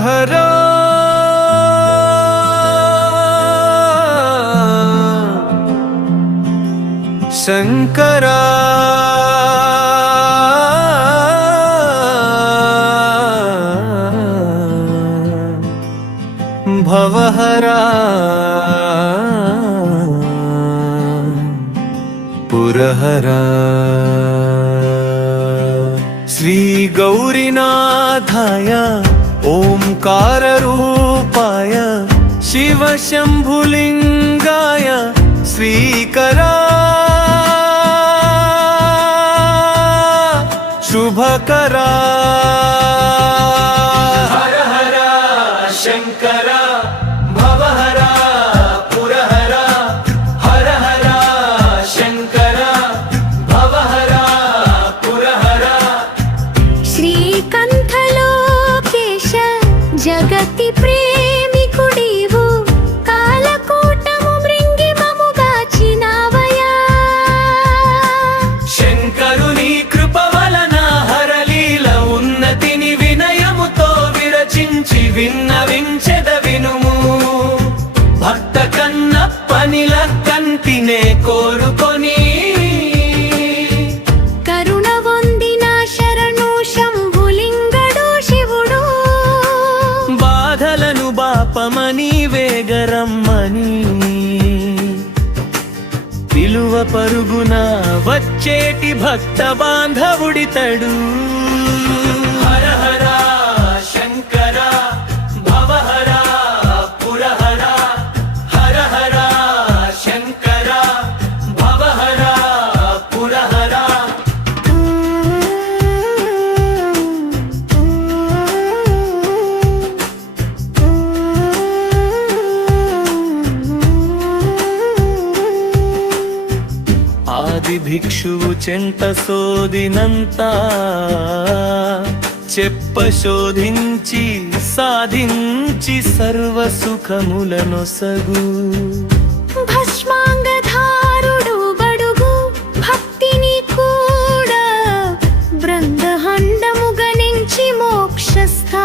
زهرا శంకరా భవహరా పురహరా శ్రీ గౌరీనాథాయా ओङ्काररूपाय शिवशम्भुलिङ्गाय स्वीकरा शुभकरा। शङ्कर జగతి ప్రేమికుడివు. కాలకూటము మృంగిమముగాచినావయా శంకరుని కృప వలన హరలీల ఉన్నతిని వినయముతో విరచించి విన్నవించెద వినుము. భక్త కన్నప్పనిల కంటినే కోరుకొని పాపమని వేగరమ్మని. పిలువ పరుగున వచ్చేటి భక్త బాంధవుడితడు ఆది భిక్షువు చెంట సోదినంత చెప్ప శోధించి సాధించి సర్వ సుఖములనొసగు భస్మాంగధారుడు బడుగు భక్తిని కూడా బృందహండము గణించి మోక్షస్థా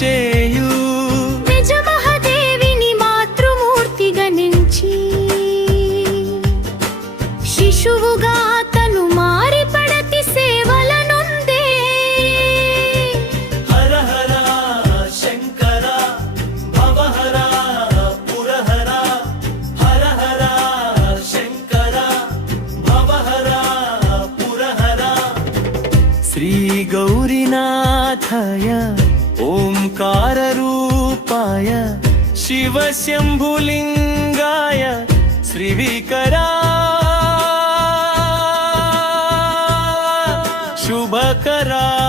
చేయు. నిజ మహాదేవిని మాతృమూర్తి గణించి శిశువుగా తను మారి పడతి హర హర శంకర భవ హర పురహర హర హర శంకర భవ హర పురహర. శ్రీ గౌరీనాథాయ ఓంకారూపాయ శివ శంభులింగాయ శ్రీవికరా. శుభకరా.